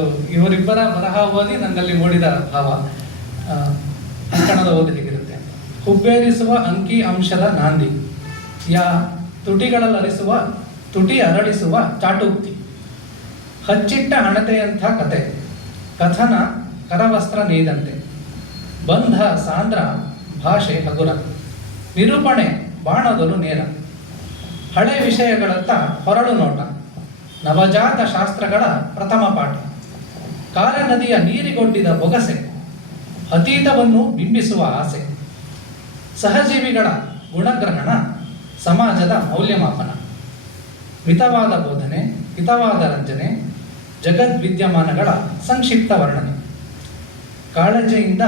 ಇದು ಇವರಿಬ್ಬರ ಬರಹ ಓದಿ ನನ್ನಲ್ಲಿ ಮೂಡಿದ ಭಾವ. ಅಂಕಣದ ಓದು ಹೇಗಿರುತ್ತೆ: ಹುಬ್ಬೇರಿಸುವ ಅಂಕಿ ಅಂಶದ ನಾಂದಿ, ಯಾ ತುಟಿಗಳಲ್ಲರಿಸುವ ತುಟಿ ಅರಳಿಸುವ ಚಾಟುಕ್ತಿ, ಹಚ್ಚಿಟ್ಟ ಹಣತೆಯಂಥ ಕತೆ, ಕಥನ ಕರವಸ್ತ್ರ ನೇಯ್ದಂತೆ, ಬಂಧ ಸಾಂದ್ರ ಭಾಷೆ ಹಗುರ, ನಿರೂಪಣೆ ಬಾಣದಲು ನೇರ, ಹಳೆ ವಿಷಯಗಳತ್ತ ಹೊರಳು ನೋಟ, ನವಜಾತ ಶಾಸ್ತ್ರಗಳ ಪ್ರಥಮ ಪಾಠ, ಕಾಲನದಿಯ ನೀರಿಗೊಡ್ಡಿದ ಬೊಗಸೆ, ಅತೀತವನ್ನು ಬಿಂಬಿಸುವ ಆಸೆ, ಸಹಜೀವಿಗಳ ಗುಣಗ್ರಹಣ, ಸಮಾಜದ ಮೌಲ್ಯಮಾಪನ, ಮಿತವಾದ ಬೋಧನೆ, ಹಿತವಾದ ರಂಜನೆ, ಜಗದ್ವಿದ್ಯಮಾನಗಳ ಸಂಕ್ಷಿಪ್ತ ವರ್ಣನೆ, ಕಾಳಜಿಯಿಂದ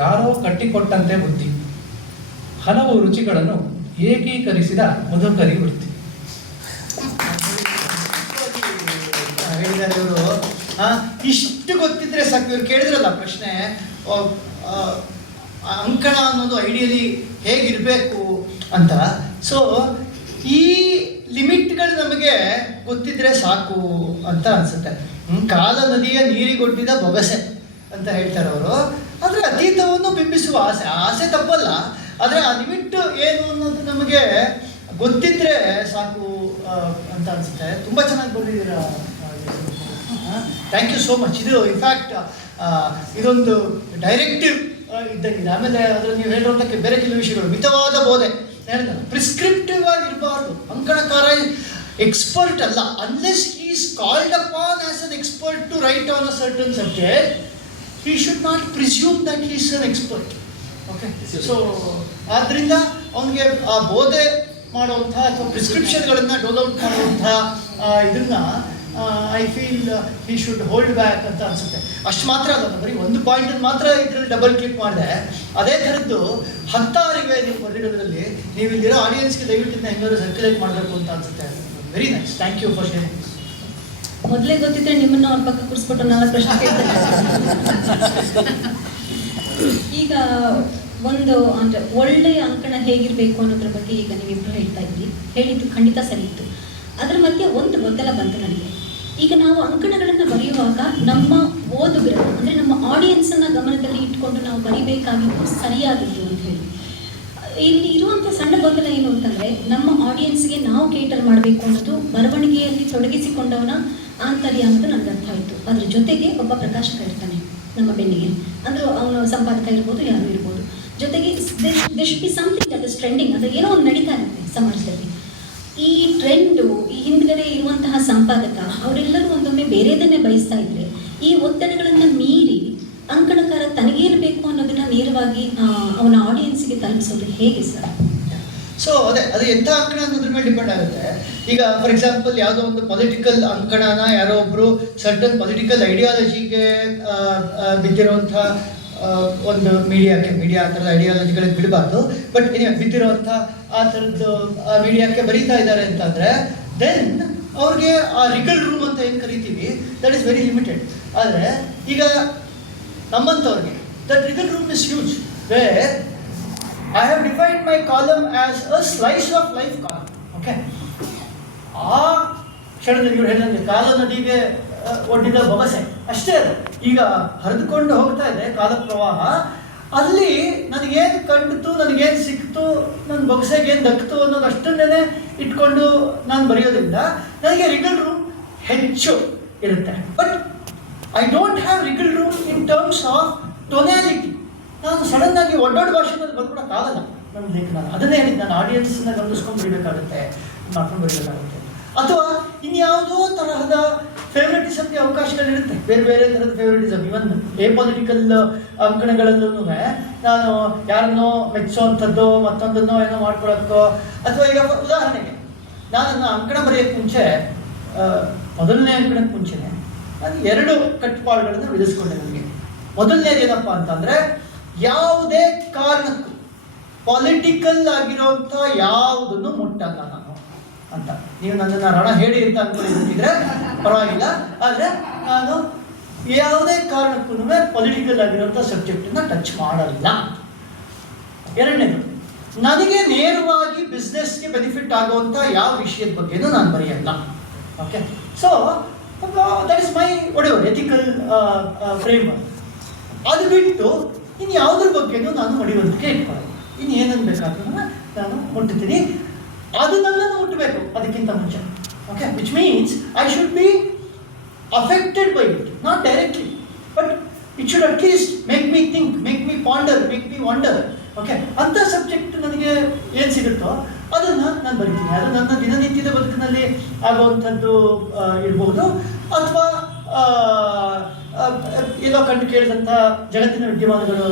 ಯಾರೋ ಕಟ್ಟಿಕೊಟ್ಟಂತೆ ಬುದ್ಧಿ, ಹಲವು ರುಚಿಗಳನ್ನು ಏಕೀಕರಿಸಿದ ಮಧುಕರಿ ವೃತ್ತಿ. ಹೇಳಿದ್ದಾರೆ ಇವರು. ಇಷ್ಟು ಗೊತ್ತಿದ್ರೆ ಸಾಕು. ಇವ್ರು ಕೇಳಿದ್ರಲ್ಲ ಪ್ರಶ್ನೆ, ಅಂಕಣ ಅನ್ನೋದು ಐಡಿಯಲಿ ಹೇಗಿರಬೇಕು ಅಂತ. ಸೊ ಈ ಲಿಮಿಟ್ಗಳು ನಮಗೆ ಗೊತ್ತಿದ್ರೆ ಸಾಕು ಅಂತ ಅನ್ಸುತ್ತೆ. ಕಾಲ ನದಿಯ ನೀರಿಗೊಡ್ಡಿದ ಬೊಗಸೆ ಅಂತ ಹೇಳ್ತಾರೆ ಅವರು. ಆದರೆ ಅತೀತವನ್ನು ಬಿಂಬಿಸುವ ಆಸೆ, ಆಸೆ ತಪ್ಪಲ್ಲ, ಆದರೆ ಆ ಲಿಮಿಟ್ ಏನು ಅನ್ನೋದು ನಮಗೆ ಗೊತ್ತಿದ್ರೆ ಸಾಕು ಅಂತ ಅನಿಸುತ್ತೆ. ತುಂಬ ಚೆನ್ನಾಗಿ ಬಂದಿದ್ದೀರಾ. Thank you so much. ಇದು ಇನ್ಫ್ಯಾಕ್ಟ್ ಇದೊಂದು ಡೈರೆಕ್ಟಿವ್ ಇದ್ದಂಗಿದೆ. ಆಮೇಲೆ ಅದರಲ್ಲಿ ನೀವು ಹೇಳಿರೋದಕ್ಕೆ ಬೇರೆ ಕೆಲವು ವಿಷಯಗಳು, ಮಿತವಾದ ಬೋಧೆ ಹೇಳಿದ, ಪ್ರಿಸ್ಕ್ರಿಪ್ಟಿವ್ ಆಗಿರಬಾರ್ದು. ಅಂಕಣಕಾರ ಎಕ್ಸ್ಪರ್ಟ್ ಅಲ್ಲ, unless he is called upon as an expert to write on a certain subject, he should not presume that he is an expert. Okay, so ಆದ್ದರಿಂದ ಅವನಿಗೆ ಆ ಬೋಧೆ ಮಾಡುವಂಥ ಅಥವಾ ಪ್ರಿಸ್ಕ್ರಿಪ್ಷನ್ಗಳನ್ನು ಡೋಲ್ಔಟ್ ಮಾಡುವಂಥ ಇದನ್ನು I feel he should hold back ಅಂತ ಅನಿಸುತ್ತೆ. ಅಷ್ಟು ಮಾತ್ರ ಅಲ್ಲ, ಬರೀ ಒಂದು ಪಾಯಿಂಟನ್ನು ಮಾತ್ರ ಇದರಲ್ಲಿ ಡಬಲ್ ಕ್ಲಿಕ್ ಮಾಡಿದೆ. ಅದೇ ಥರದ್ದು 10 ಇವೆ ನೀವು ಬರೆದಿರೋದ್ರಲ್ಲಿ. ನೀವು ಇಲ್ಲಿರೋ ಆಡಿಯನ್ಸ್ಗೆ ದಯವಿಟ್ಟು ಹೆಂಗಾದ್ರು ಸರ್ಕ್ಯುಲೇಟ್ ಮಾಡಬೇಕು ಅಂತ ಅನಿಸುತ್ತೆ. Very nice, thank you for sharing. ಮೊದಲೇ ಗೊತ್ತಿದ್ರೆ ನಿಮ್ಮನ್ನು ಅವ್ರ ಪಕ್ಕ ಕೂರಿಸ್ಬಿಟ್ಟು 4 ಪ್ರಶ್ನೆ ಕೇಳ್ತಾರೆ. ಈಗ ಒಂದು ಅಂದರೆ ಒಳ್ಳೆಯ ಅಂಕಣ ಹೇಗಿರಬೇಕು ಅನ್ನೋದ್ರ ಬಗ್ಗೆ ಈಗ ನೀವಿಬ್ಬರು ಹೇಳ್ತಾ ಇದ್ರಿ, ಹೇಳಿದ್ದು ಖಂಡಿತ ಸರಿ ಇತ್ತು. ಅದರ ಮಧ್ಯೆ ಒಂದು ಗೊಂದಲ ಬಂತು ನನಗೆ. ಈಗ ನಾವು ಅಂಕಣಗಳನ್ನು ಬರೆಯುವಾಗ ನಮ್ಮ ಓದುಗರು ಅಂದರೆ ನಮ್ಮ ಆಡಿಯನ್ಸನ್ನು ಗಮನದಲ್ಲಿ ಇಟ್ಕೊಂಡು ನಾವು ಬರಿಬೇಕಾಗಿದ್ದು ಸರಿಯಾದದ್ದು ಅಂತ ಹೇಳಿ. ಇಲ್ಲಿ ಇರುವಂಥ ಸಣ್ಣ ಗೊಂದಲ ಏನು ಅಂತಂದರೆ, ನಮ್ಮ ಆಡಿಯನ್ಸ್ಗೆ ನಾವು ಕೇಟರ್ ಮಾಡಬೇಕು ಅನ್ನೋದು ಬರವಣಿಗೆಯಲ್ಲಿ ತೊಡಗಿಸಿಕೊಂಡವನ ಆಂತರ್ಯ ಅನ್ನೋದು ನನಗೆ ಅರ್ಥ ಆಯಿತು. ಅದ್ರ ಜೊತೆಗೆ ಒಬ್ಬ ಪ್ರಕಾಶಕ ಇರ್ತಾನೆ ನಮ್ಮ ಬೆನ್ನಿಗೆ, ಅಂದರೆ ಅವನು ಸಂಪಾದಕ ಇರ್ಬೋದು, ಯಾರು ಇರ್ಬೋದು. ಜೊತೆಗೆ they should be something that is trending, ಅದು ಏನೋ ಒಂದು ನಡೀತಾ ಇರುತ್ತೆ ಸಮಾಜದಲ್ಲಿ. ಈ ಟ್ರೆಂಡು, ಈ ಹಿಂದ್ಗಡೆ ಇರುವಂತಹ ಸಂಪಾದಕ ಅವರೆಲ್ಲರೂ ಒಂದೊಮ್ಮೆ ಬೇರೆದನ್ನೇ ಬಯಸ್ತಾ ಇದ್ರೆ, ಈ ಒತ್ತಡಗಳನ್ನು ಮೀರಿ ಅಂಕಣಕಾರ ತನಗೇನು ಬೇಕು ಅನ್ನೋದನ್ನ ನೇರವಾಗಿ ಅವನ ಆಡಿಯನ್ಸ್ಗೆ ತಲುಪಿಸೋದು ಹೇಗೆ ಸರ್? ಸೊ ಅದು ಎಂಥ ಅಂಕಣ ಅನ್ನೋದ್ರ ಮೇಲೆ ಡಿಪೆಂಡ್ ಆಗುತ್ತೆ. ಈಗ ಫಾರ್ ಎಕ್ಸಾಂಪಲ್ ಯಾವುದೋ ಒಂದು ಪೊಲಿಟಿಕಲ್ ಅಂಕಣನ ಯಾರೋ ಒಬ್ಬರು ಸರ್ಟನ್ ಪೊಲಿಟಿಕಲ್ ಐಡಿಯಾಲಜಿಗೆ ಬಿದ್ದಿರುವಂಥ ಒಂದು ಮೀಡಿಯಾ ಆ ಥರದ ಐಡಿಯಾಲಜಿಗಳಿಗೆ ಬಿಡಬಾರ್ದು. ಬಟ್ ಬಿದ್ದಿರುವಂಥ ಆ ಥರದ್ದು ಮೀಡಿಯಾಕ್ಕೆ ಬರೀತಾ ಇದ್ದಾರೆ ಅಂತಂದರೆ ದೆನ್ ಅವ್ರಿಗೆ ಆ ರಿಗಲ್ ರೂಮ್ ಅಂತ ಏನು ಕರಿತೀವಿ, ದಟ್ ಈಸ್ ವೆರಿ ಲಿಮಿಟೆಡ್. ಆದರೆ ಈಗ ನಮ್ಮಂಥವ್ರಿಗೆ that regal room is huge, where I have defined my column as a slice of life column. Okay. ಆ ಕ್ಷಣದಲ್ಲಿ ಇವರು ಹೇಳಿದಂಗೆ ಕಾಲ ನದಿಗೆ ಒಡ್ಡಿದ ಬೊಗಸೆ ಅಷ್ಟೇ. ಅದು ಈಗ ಹರಿದುಕೊಂಡು ಹೋಗ್ತಾ ಇದೆ ಕಾಲ ಪ್ರವಾಹ. ಅಲ್ಲಿ ನನಗೇನು ಕಂಡಿತು, ನನಗೇನು ಸಿಕ್ತು, ನನ್ನ ಬೊಗಸೆಗೆ ಏನು ದಕ್ಕಿತು ಅನ್ನೋದು ಅಷ್ಟನ್ನೇ ಇಟ್ಕೊಂಡು ನಾನು ಬರೆಯೋದ್ರಿಂದ ನನಗೆ ರಿಗಲ್ ರೂಮ್ ಹೆಚ್ಚು ಇರುತ್ತೆ. But I don't have regal room in terms of tonality. ನಾನು ಸಡನ್ನಾಗಿ ಒಡ್ಡೊಡ್ಡ ಭಾಷೆನಲ್ಲಿ ಬಂದ್ಬಿಡೋಕ್ಕಾಗಲ್ಲ ನನ್ನ ಲೇಖನ. ಅದನ್ನೇ ಹೇಳಿದ್ದು, ನಾನು ಆಡಿಯನ್ಸ್ನ ಗಮನಿಸ್ಕೊಂಡು ಬರೀಬೇಕಾಗುತ್ತೆ, ಮಾಡ್ಕೊಂಡು ಬರೀಬೇಕಾಗುತ್ತೆ. ಅಥವಾ ಇನ್ಯಾವುದೋ ತರಹದ ಫೇವ್ರೆಟಿಸಮ್ಗೆ ಅವಕಾಶಗಳಿರುತ್ತೆ, ಬೇರೆ ಬೇರೆ ಥರದ ಫೇವ್ರೆಟಿಸಮ್. ಇವನ್ ಎ ಪೊಲಿಟಿಕಲ್ ಅಂಕಣಗಳಲ್ಲೂ ನಾನು ಯಾರನ್ನೋ ಮೆಚ್ಚೋವಂಥದ್ದು, ಮತ್ತೊಂದನ್ನೋ ಏನೋ ಮಾಡ್ಕೊಳ್ಳೋಕ್ಕೋ, ಅಥವಾ ಈಗ ಉದಾಹರಣೆಗೆ ನಾನು ಅಂಕಣ ಬರೆಯೋಕ್ಕೆ ಮುಂಚೆ, ಮೊದಲನೇ ಅಂಕಣಕ್ಕೆ ಮುಂಚೆನೆ ನಾನು 2 ಕಟ್ಟುಪಾಡುಗಳನ್ನು ವಿಧಿಸ್ಕೊಂಡೆ. ನನಗೆ ಮೊದಲನೇದು ಏನಪ್ಪ ಅಂತಂದರೆ, ಯಾವುದೇ ಕಾರಣಕ್ಕೂ ಪೊಲಿಟಿಕಲ್ ಆಗಿರೋಂಥ ಯಾವುದನ್ನು ಮುಟ್ಟಲ್ಲ ನಾನು ಅಂತ. ನೀವು ನನ್ನನ್ನು ರಣ ಹೇಳಿ ಅಂತ ಅಂದ್ಕೊಂಡಿದ್ರೆ ಪರವಾಗಿಲ್ಲ, ಆದರೆ ನಾನು ಯಾವುದೇ ಕಾರಣಕ್ಕೂ ಪೊಲಿಟಿಕಲ್ ಆಗಿರೋಂಥ ಸಬ್ಜೆಕ್ಟನ್ನು ಟಚ್ ಮಾಡಲ್ಲ. ಎರಡನೇದು, ನನಗೆ ನೇರವಾಗಿ ಬಿಸ್ನೆಸ್ಗೆ ಬೆನಿಫಿಟ್ ಆಗುವಂಥ ಯಾವ ವಿಷಯದ ಬಗ್ಗೆನೂ ನಾನು ಬರೆಯಲ್ಲ. Okay, so that is my ಒಡೆವರ್ ಎಥಿಕಲ್ ಫ್ರೇಮ್. ಅದು ಬಿಟ್ಟು ಇನ್ನು ಯಾವುದ್ರ ಬಗ್ಗೆನೂ ನಾನು ಮಡಿವಂತಿಕೆ ಇಟ್ಕೊಳ್ಳೋದು. ಇನ್ನು ಏನನ್ನು ಬೇಕಾದ್ರೂ ನಾನು ಮುಟ್ಟುತ್ತೀನಿ, ಅದು ನನ್ನನ್ನು ಮುಟ್ಟಬೇಕು ಅದಕ್ಕಿಂತ ಮುಂಚೆ. Okay, which means I should be affected by it, not directly, but it should at least make me think, make me ponder, make me wonder. Okay, ಅಂಥ ಸಬ್ಜೆಕ್ಟ್ ನನಗೆ ಏನು ಸಿಗುತ್ತೋ ಅದನ್ನು ನಾನು ಬರಿತೀನಿ. ಅದು ನನ್ನ ದಿನನಿತ್ಯದ ಬದುಕಿನಲ್ಲಿ ಆಗುವಂಥದ್ದು ಇರಬಹುದು, ಅಥವಾ ಏನೋ ಕಂಡು ಕೇಳಿದಂಥ ಜಗತ್ತಿನ ವಿದ್ಯಮಾನಗಳು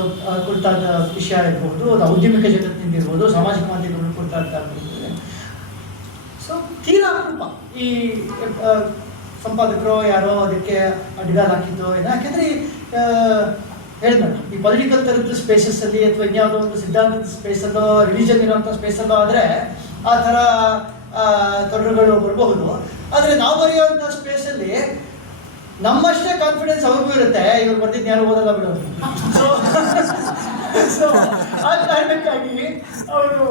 ಕುರಿತಾದ ವಿಷಯ ಇರಬಹುದು, ಅದು ಔದ್ಯಮಿಕ ಜಗತ್ತಿನಿಂದ ಇರ್ಬೋದು, ಸಾಮಾಜಿಕ ಮಾಧ್ಯಮಗಳು ಕುರಿತಾದ. ಸೊ ತೀರಾ ಅಪರೂಪ ಈ ಸಂಪಾದಕರು ಯಾರೋ ಅದಕ್ಕೆ ಅಡ್ಗಾಲ್ ಹಾಕಿದ್ದು ಏನೋ. ಯಾಕೆಂದರೆ ಹೇಳಿದ್ನಲ್ಲ, ಈ ಪೊಲಿಟಿಕಲ್ ಥರದ್ದು ಸ್ಪೇಸಸ್ಸಲ್ಲಿ ಅಥವಾ ಇನ್ಯಾವುದೋ ಒಂದು ಸಿದ್ಧಾಂತದ ಸ್ಪೇಸಲ್ಲೋ ರಿಲಿಜನ್ ಇರೋಂಥ ಸ್ಪೇಸಲ್ಲೋ ಆದರೆ ಆ ಥರ ತೊಡರುಗಳು ಬರಬಹುದು. ಆದರೆ ನಾವು ಬರೆಯುವಂಥ ಸ್ಪೇಸಲ್ಲಿ ನಮ್ಮಷ್ಟೇ ಕಾನ್ಫಿಡೆನ್ಸ್ ಅವ್ರಿಗೂ ಇರುತ್ತೆ, ಇವ್ರು ಬರ್ದಿದ್ದು ಯಾರು ಓದಲ್ಲ ಬಿಡೋದು. ಸೊ ಆ ಕಾರಣಕ್ಕಾಗಿ ಅವರು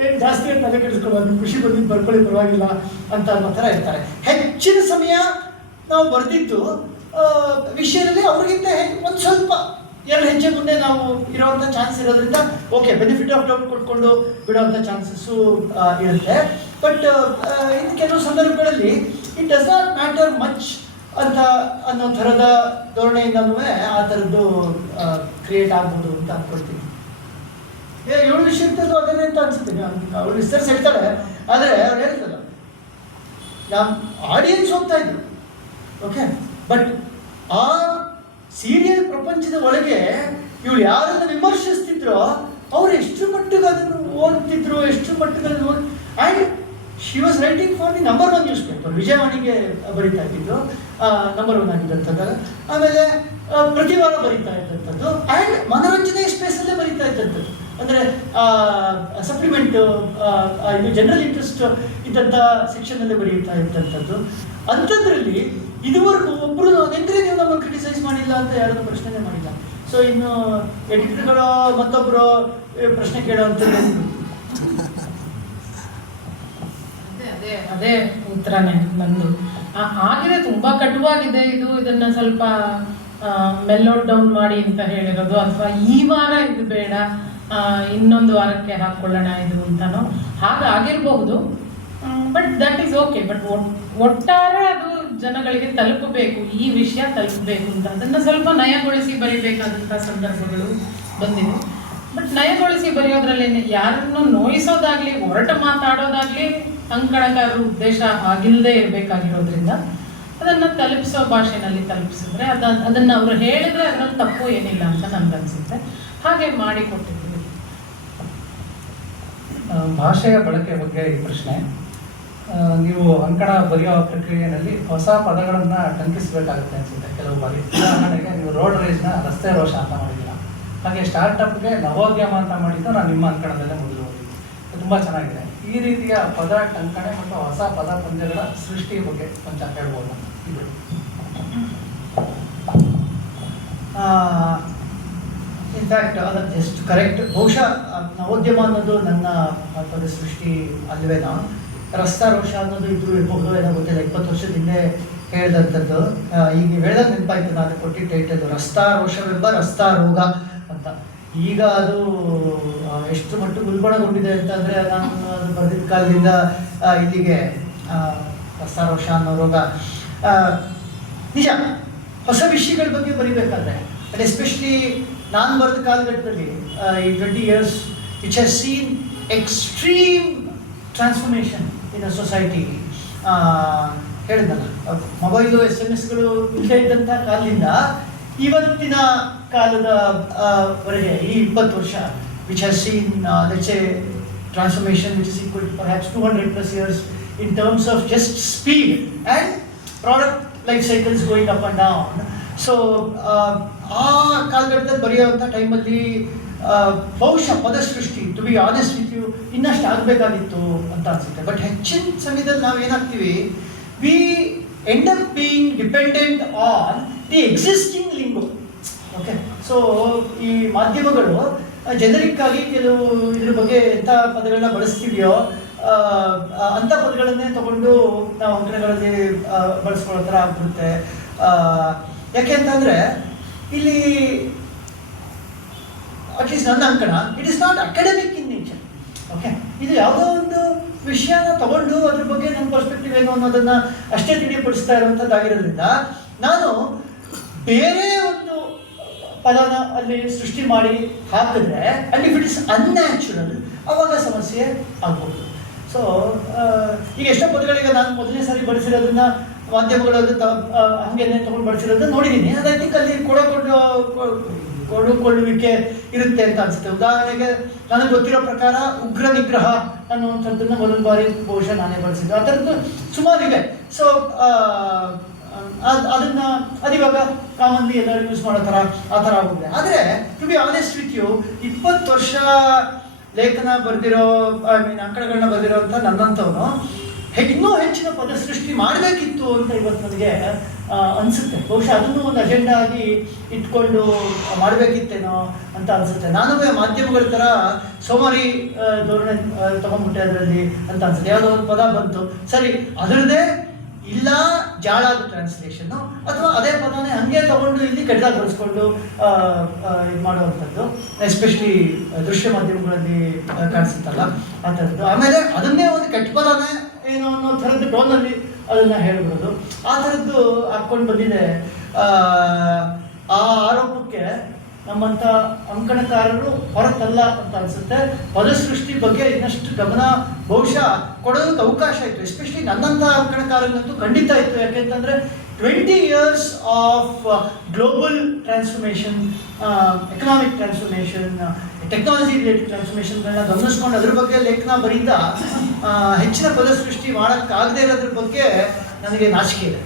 ಏನು ಜಾಸ್ತಿ ಅಂತ ತಲೆ ಕೆಡಿಸ್ಕೊಳ್ಳೋದು, ಖುಷಿ ಬಂದಿದ್ದು ಬರ್ಕೊಳ್ಳಿ ಪರವಾಗಿಲ್ಲ ಅಂತ ಅನ್ನೋ ಥರ ಇರ್ತಾರೆ. ಹೆಚ್ಚಿನ ಸಮಯ ನಾವು ಬರೆದಿದ್ದು ವಿಷಯದಲ್ಲಿ ಅವ್ರಿಗಿಂತ ಒಂದು ಸ್ವಲ್ಪ 2 ಹೆಜ್ಜೆ ಮುಂದೆ ನಾವು ಇರೋವಂಥ ಚಾನ್ಸ್ ಇರೋದ್ರಿಂದ ಓಕೆ, ಬೆನಿಫಿಟ್ ಆಫ್ ಡೌಟ್ ಕೊಟ್ಕೊಂಡು ಬಿಡೋವಂಥ ಚಾನ್ಸಸ್ಸು ಇರುತ್ತೆ. ಬಟ್ ಇನ್ನು ಕೆಲವು ಸಂದರ್ಭಗಳಲ್ಲಿ it does not matter much ಅಂತ ಅನ್ನೋ ಥರದ ಧೋರಣೆಯಿಂದನೂ ಆ ಥರದ್ದು ಕ್ರಿಯೇಟ್ ಆಗ್ಬೋದು ಅಂತ ಅಂದ್ಕೊಳ್ತೀನಿ. ಇವಳು ವಿಷಯದಲ್ಲೂ ಅದೇನೆ ಅಂತ ಅನ್ಸುತ್ತೆ. ಅವಳು ವಿಸ್ತರಿಸಿ ಹೇಳ್ತಾಳೆ, ಆದರೆ ಅವ್ರು ಹೇಳ್ತಲ್ಲ, ನಮ್ಮ ಆಡಿಯನ್ಸ್ ಹೋಗ್ತಾ ಇದ್ರು. ಓಕೆ, ಬಟ್ ಆ ಸೀರಿಯಲ್ ಪ್ರಪಂಚದ ಒಳಗೆ ಇವಳು ಯಾರನ್ನು ವಿಮರ್ಶಿಸ್ತಿದ್ರೋ ಅವ್ರು ಎಷ್ಟು ಮಟ್ಟಿಗೆ ಅದನ್ನು ಓದ್ತಿದ್ರು, ಎಷ್ಟು ಮಟ್ಟಿಗೆ ಅದನ್ನು and she was writing for the number 1 newspaper, ವಿಜಯವಾಣಿಗೆ ಬರೀತಾ ಇದ್ದಿದ್ದು, ನಂಬರ್ 1 ಆಗಿದ್ದಂಥದ್ದು. ಆಮೇಲೆ ಪ್ರತಿ ವಾರ ಬರೀತಾ ಇದ್ದಂಥದ್ದು, ಆ್ಯಂಡ್ ಮನೋರಂಜನೆ ಸ್ಪೇಸಲ್ಲೇ ಬರೀತಾ ಇದ್ದಂಥದ್ದು. ಅಂದರೆ ಸಪ್ಲಿಮೆಂಟು, ಇದು ಜನರಲ್ ಇಂಟ್ರೆಸ್ಟ್ ಇದ್ದಂಥ ಸೆಕ್ಷನಲ್ಲೇ ಬರೀತಾ ಇದ್ದಂಥದ್ದು. ಅಂಥದ್ರಲ್ಲಿ ಇದುವರೆಗೂ ಒಬ್ಬರು ನೆಂದರೆ ನೀವು ನಮ್ಮನ್ನು ಕ್ರಿಟಿಸೈಸ್ ಮಾಡಿಲ್ಲ ಅಂತ ಯಾರನ್ನು ಪ್ರಶ್ನೆ ಮಾಡಿಲ್ಲ. ಸೊ ಇನ್ನು ಎಡಿಟರ್ಗಳು ಮತ್ತೊಬ್ಬರು ಪ್ರಶ್ನೆ ಕೇಳೋವಂಥದ್ದು ಅದೇ ಉತ್ತರನೇ ನಂದು. ಆಗಿದೆ, ತುಂಬಾ ಕಟುವಾಗಿದೆ ಇದು, ಇದನ್ನ ಸ್ವಲ್ಪ ಮೆಲ್ಲೋಡ್ ಡೌನ್ ಮಾಡಿ ಅಂತ ಹೇಳಿರೋದು, ಅಥವಾ ಈ ವಾರ ಇದು ಬೇಡ ಇನ್ನೊಂದು ವಾರಕ್ಕೆ ಹಾಕೊಳ್ಳೋಣ ಇದು ಅಂತನೋ ಹಾಗಾಗಿರ್ಬಹುದು. But that is okay. But ಒಟ್ಟಾರೆ ಅದು ಜನಗಳಿಗೆ ತಲುಪಬೇಕು, ಈ ವಿಷಯ ತಲುಪಬೇಕು ಅಂತ ಅದನ್ನು ಸ್ವಲ್ಪ ನಯಗೊಳಿಸಿ ಬರಿಬೇಕಾದಂಥ ಸಂದರ್ಭಗಳು ಬಂದಿವೆ. ಬಟ್ ನಯಗೊಳಿಸಿ ಬರೆಯೋದ್ರಲ್ಲಿ ಯಾರನ್ನು ನೋಯಿಸೋದಾಗ್ಲಿ, ಹೊರಟ ಮಾತಾಡೋದಾಗ್ಲಿ ಅಂಕಣಕಾರರ ಉದ್ದೇಶ ಆಗಿಲ್ಲದೆ ಇರಬೇಕಾಗಿರೋದ್ರಿಂದ ಅದನ್ನು ತಲುಪಿಸೋ ಭಾಷೆನಲ್ಲಿ ತಲುಪಿಸಿದ್ರೆ ಅದನ್ನು ಅವರು ಹೇಳಿದ್ರೆ ಅದರಲ್ಲಿ ತಪ್ಪು ಏನಿಲ್ಲ ಅಂತ ನನಗನ್ಸುತ್ತೆ. ಹಾಗೆ ಮಾಡಿಕೊಟ್ಟಿದ್ದೀವಿ. ಭಾಷೆಯ ಬಳಕೆ ಬಗ್ಗೆ ಈ ಪ್ರಶ್ನೆ. ನೀವು ಅಂಕಣ ಬರೆಯೋ ಪ್ರಕ್ರಿಯೆಯಲ್ಲಿ ಹೊಸ ಪದಗಳನ್ನು ಟಂಕಿಸಬೇಕಾಗುತ್ತೆ ಅನಿಸುತ್ತೆ ಕೆಲವು ಬಾರಿ. ಉದಾಹರಣೆಗೆ ನೀವು ರೋಡ್ ರೇಜ್ನ ರಸ್ತೆ ರೋಷ ಅಂತ ಮಾಡಿದ್ದೀರ, ಹಾಗೆ ಸ್ಟಾರ್ಟಪ್ಗೆ ನವೋದ್ಯಮ ಅಂತ ಮಾಡಿದ್ದು ನಾನು ನಿಮ್ಮ ಅಂಕಣದಲ್ಲೇ ಮೊದಲು ಓದಿದ್ದು. ತುಂಬ ಚೆನ್ನಾಗಿದೆ. ಈ ರೀತಿಯ ಪದ ಟಂಕಣೆ ಮತ್ತು ಹೊಸ ಪದ ಪಂದ್ಯಗಳ ಸೃಷ್ಟಿ ಬಗ್ಗೆ ಕೊಂಚ ಹೇಳ್ಬೋದು ಇದು. ಇನ್ಫ್ಯಾಕ್ಟ್ ಅದು ಜಸ್ಟ್ ಕರೆಕ್ಟ್. ಬಹುಶಃ ನವೋದ್ಯಮ ಅನ್ನೋದು ನನ್ನ ಪದ ಸೃಷ್ಟಿ ಅಲ್ವೇನೋ. ರಸ್ತಾ ರೋಷ ಅನ್ನೋದು ಇದ್ರೂ ಇರಬಹುದು, ಏನೋ ಗೊತ್ತಿಲ್ಲ. 20 ವರ್ಷದ ಹಿಂದೆ ಹೇಳಿದಂಥದ್ದು. ಈಗ ನೀವು ಹೇಳ್ದಂಗೆ ನೆನಪಾಯ್ತು, ನಾನು ಕೊಟ್ಟಿದ್ದ ಟೈಟಲ್ ರಸ್ತಾ ರೋಷವೆಂಬ ರಸ್ತಾ ರೋಗ ಅಂತ. ಈಗ ಅದು ಎಷ್ಟು ಮಟ್ಟಿಗೆ ಉಲ್ಬಣಗೊಂಡಿದೆ ಅಂತಂದರೆ, ನಾನು ಅದು ಬರೆದಿದ್ದ ಕಾಲದಿಂದ ಇಲ್ಲಿಗೆ ರಸ್ತಾ ರೋಷ ಅನ್ನೋ ರೋಗ. ನಿಜ, ಹೊಸ ವಿಷಯಗಳ ಬಗ್ಗೆ ಬರಿಬೇಕಾದ್ರೆ, and ಎಸ್ಪೆಷಲಿ ನಾನು ಬರೆದ ಕಾಲಘಟ್ಟದಲ್ಲಿ ಈ 20 years which has scene extreme transformation in a society. ಹೇಳಿದ್ನಲ್ಲ, ಮೊಬೈಲು SMS ಗಳು ಇಲ್ಲದೇ ಇದ್ದಂಥ ಕಾಲದಿಂದ ಇವತ್ತಿನ ಕಾಲದ ವರೆಗೆ ಈ 20 ವರ್ಷ which has seen let's a transformation which is equal to perhaps 200+ years in terms of just speed and product life cycles going up and down. So ಆ ಕಾಲಘಟ್ಟದಲ್ಲಿ ಬರೆಯುವಂಥ ಟೈಮಲ್ಲಿ ಬಹುಶಃ ಪದ ಸೃಷ್ಟಿ, to be honest with you, ಇನ್ನಷ್ಟು ಆಗಬೇಕಾಗಿತ್ತು ಅಂತ ಅನಿಸುತ್ತೆ. ಬಟ್ ಹೆಚ್ಚಿನ ಸಮಯದಲ್ಲಿ ನಾವು ಏನಾಗ್ತೀವಿ, we end up being dependent on the existing lingo. Okay, so ಈ ಮಾಧ್ಯಮಗಳು ಜನರಿಕ್ ಆಗಿ ಕೆಲವು ಇದ್ರ ಬಗ್ಗೆ ಎಂಥ ಪದಗಳನ್ನ ಬಳಸ್ತೀವಿಯೋ ಅಂಥ ಪದಗಳನ್ನೇ ತಗೊಂಡು ನಾವು ಅಂಕಣಗಳಲ್ಲಿ ಬಳಸ್ಕೊಳ್ಳೋ ಥರ ಆಗ್ಬಿಡುತ್ತೆ. ಯಾಕೆ ಅಂತಂದರೆ ಇಲ್ಲಿ ಅಟ್ಲೀಸ್ಟ್ ನನ್ನ ಅಂಕಣ it is not academic in nature. Okay, ಇದು ಯಾವುದೋ ಒಂದು ವಿಷಯನ ತಗೊಂಡು ಅದ್ರ ಬಗ್ಗೆ ನನ್ನ ಪರ್ಸ್ಪೆಕ್ಟಿವ್ ಏನು ಅನ್ನೋದನ್ನು ಅಷ್ಟೇ ತಿಳಿಪಡಿಸ್ತಾ ಇರುವಂಥದ್ದಾಗಿರೋದ್ರಿಂದ ನಾನು ಬೇರೆ ಒಂದು ಪದನ ಅಲ್ಲಿ ಸೃಷ್ಟಿ ಮಾಡಿ ಹಾಕಿದ್ರೆ ಅಲ್ಲಿ ಇಟ್ ಇಸ್ ಅನ್ಯಾಚುರಲ್, ಅವಾಗ ಸಮಸ್ಯೆ ಆಗ್ಬೋದು. ಸೊ ಈಗ ಎಷ್ಟೋ ಪದಗಳಿಗೆ ನಾನು ಮೊದಲನೇ ಸಾರಿ ಬಳಸಿರೋದನ್ನ ಮಾಧ್ಯಮಗಳಲ್ಲಿ ಹಾಗೇನೆ ತೊಗೊಂಡು ಬಳಸಿರೋದನ್ನ ನೋಡಿದ್ದೀನಿ. ಅದು ಐ ಥಿಂಕ್ ಅಲ್ಲಿ ಕೊಳ್ಳುವಿಕೆ ಇರುತ್ತೆ ಅಂತ ಅನಿಸುತ್ತೆ. ಉದಾಹರಣೆಗೆ ನನಗೆ ಗೊತ್ತಿರೋ ಪ್ರಕಾರ ಉಗ್ರ ನಿಗ್ರಹ ಅನ್ನುವಂಥದ್ದನ್ನು ಮೊದಲ ಬಾರಿ ಬಹುಶಃ ನಾನೇ ಬಳಸಿದ್ದು. ಆ ಥರದ್ದು ಸುಮಾರಿದೆ. ಸೊ ಅದಿವಾಗ ಕಾಮನ್ಲಿ ಎಲ್ಲರೂ ಯೂಸ್ ಮಾಡೋ ಥರ ಆ ಥರ ಆಗುತ್ತೆ. ಆದರೆ to be honest with you, 20 ವರ್ಷ ಲೇಖನ ಬರೆದಿರೋ ಅಂಕಣಗಳನ್ನ ಬರೆದಿರೋ ಅಂತ ನನ್ನಂಥವನು ಇನ್ನೂ ಹೆಚ್ಚಿನ ಪದ ಸೃಷ್ಟಿ ಮಾಡಬೇಕಿತ್ತು ಅಂತ ಇವತ್ತು ನನಗೆ ಅನಿಸುತ್ತೆ. ಬಹುಶಃ ಅದನ್ನು ಒಂದು ಅಜೆಂಡಾ ಆಗಿ ಇಟ್ಕೊಂಡು ಮಾಡಬೇಕಿತ್ತೇನೋ ಅಂತ ಅನಿಸುತ್ತೆ. ನಾನು ಮಾಧ್ಯಮಗಳ ಥರ ಸೋಮಾರಿ ಧೋರಣೆ ತೊಗೊಂಡ್ಬಿಟ್ಟೆ ಅದರಲ್ಲಿ ಅಂತ ಅನಿಸುತ್ತೆ. ಯಾವುದೋ ಒಂದು ಪದ ಬಂತು, ಸರಿ ಅದರದ್ದೇ ಇಲ್ಲ ಜಾಳಾದ ಟ್ರಾನ್ಸ್ಲೇಷನ್ನು ಅಥವಾ ಅದೇ ಪದನೇ ಹಾಗೆ ತಗೊಂಡು ಇಲ್ಲಿ ಕೆಟ್ಟದಾಗಿ ಬಳಸ್ಕೊಂಡು ಇದು ಮಾಡುವಂಥದ್ದು ಎಸ್ಪೆಷಲಿ ದೃಶ್ಯ ಮಾಧ್ಯಮಗಳಲ್ಲಿ ಕಾಣಿಸುತ್ತಲ್ಲ ಆ ಥರದ್ದು. ಆಮೇಲೆ ಅದನ್ನೇ ಒಂದು ಕೆಟ್ಟ ಪದನೇ ಏನೋ ಅನ್ನೋ ಥರದ್ದು ಟೋನಲ್ಲಿ ಅದನ್ನು ಹೇಳ್ಬಿಡೋದು, ಆ ಥರದ್ದು ಹಾಕ್ಕೊಂಡು ಬಂದಿದೆ. ಆ ಆರೋಪಕ್ಕೆ ನಮ್ಮಂಥ ಅಂಕಣಕಾರರು ಹೊರತಲ್ಲ ಅಂತ ಅನಿಸುತ್ತೆ. ಪದ ಸೃಷ್ಟಿ ಬಗ್ಗೆ ಇನ್ನಷ್ಟು ಗಮನ ಬಹುಶಃ ಕೊಡೋದಕ್ಕೆ ಅವಕಾಶ ಇತ್ತು. ಎಸ್ಪೆಷಲಿ ನನ್ನಂಥ ಅಂಕಣಕಾರರಿಗಂತೂ ಖಂಡಿತ ಇತ್ತು. ಯಾಕೆಂತಂದರೆ 20 years of global transformation, economic transformation, technology related ಟ್ರಾನ್ಸ್ಫಾರ್ಮೇಷನ್ಗಳನ್ನ ಗಮನಿಸ್ಕೊಂಡು ಅದ್ರ ಬಗ್ಗೆ ಲೇಖನ ಬರೀತಾ ಹೆಚ್ಚಿನ ಪದ ಸೃಷ್ಟಿ ಮಾಡೋಕ್ಕಾಗದೇ ಇರೋದ್ರ ಬಗ್ಗೆ ನನಗೆ ನಾಚಿಕೆ ಇದೆ.